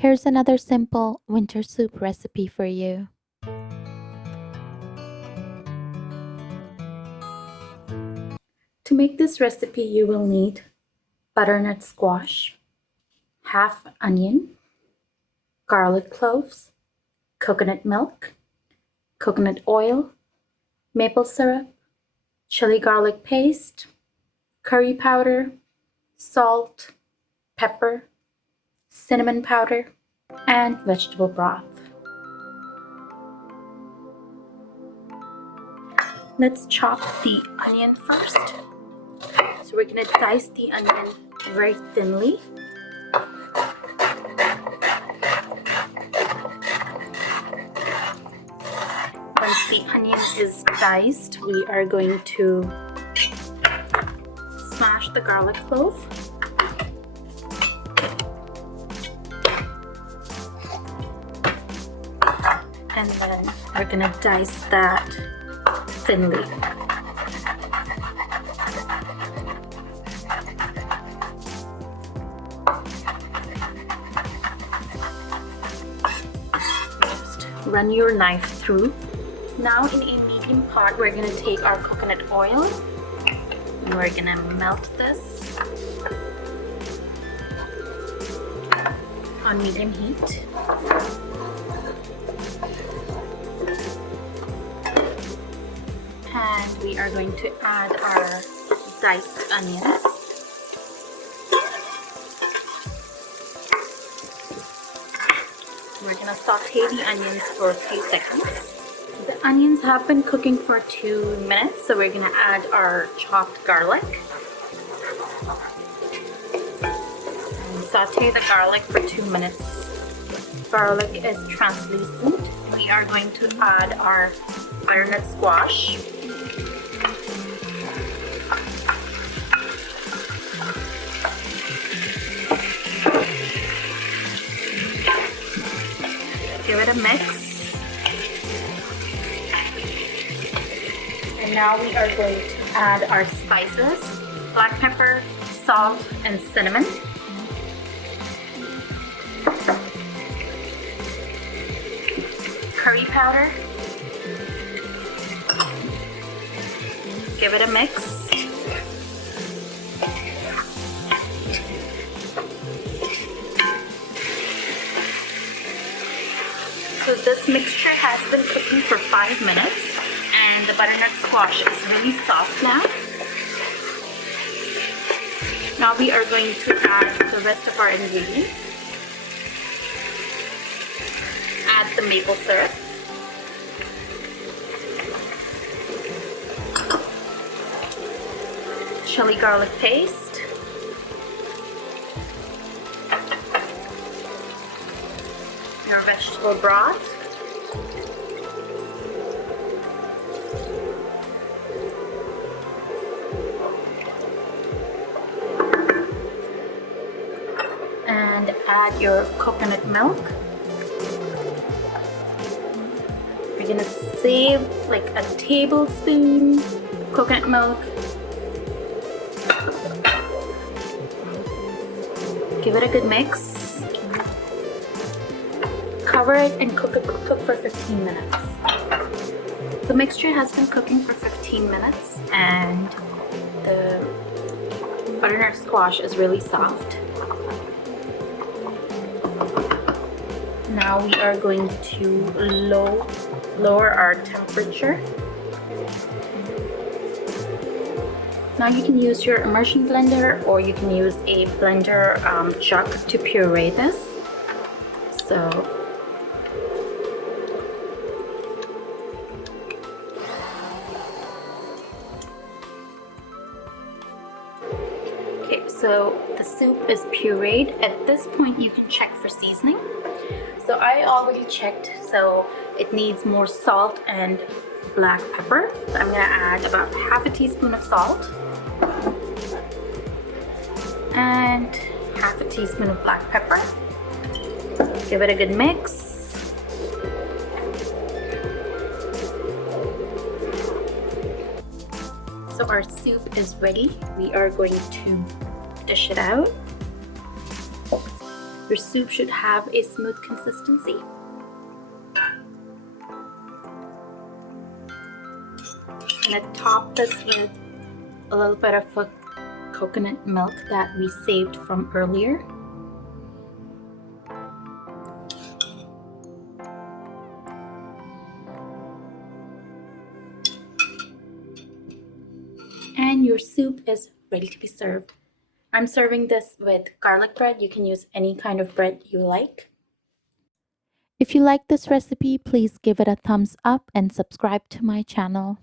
Here's another simple winter soup recipe for you. To make this recipe, you will need butternut squash, half onion, garlic cloves, coconut milk, coconut oil, maple syrup, chili garlic paste, curry powder, salt, pepper, cinnamon powder, and vegetable broth. Let's chop the onion first. So we're going to dice the onion very thinly. Once the onion is diced, we are going to smash the garlic clove. And then we're going to dice that thinly. Just run your knife through. Now in a medium pot, we're going to take our coconut oil and we're going to melt this on medium heat. And we are going to add our diced onions. We're going to saute the onions for 3 seconds. The onions have been cooking for 2 minutes, so we're going to add our chopped garlic. And saute the garlic for 2 minutes. Garlic is translucent. We are going to add our butternut squash. Give it a mix. And now we are going to add our spices, black pepper, salt, and cinnamon. Curry powder. Give it a mix. So this mixture has been cooking for 5 minutes and the butternut squash is really soft now. Now we are going to add the rest of our ingredients. Add the maple syrup. Chili garlic paste. Your vegetable broth. And add your coconut milk. You're gonna save like a tablespoon of coconut milk. Give it a good mix. Cover it and cook for 15 minutes. The mixture has been cooking for 15 minutes and the butternut squash is really soft. Now we are going to lower our temperature. Now you can use your immersion blender or you can use a blender jug to puree this. So So the soup is pureed. At this point you can check for seasoning. So I already checked, so it needs more salt and black pepper. So I'm gonna add about half a teaspoon of salt and half a teaspoon of black pepper. Give it a good mix. So our soup is ready. We are going to dish it out. Your soup should have a smooth consistency. I'm going to top this with a little bit of coconut milk that we saved from earlier. And your soup is ready to be served. I'm serving this with garlic bread. You can use any kind of bread you like. If you like this recipe, please give it a thumbs up and subscribe to my channel.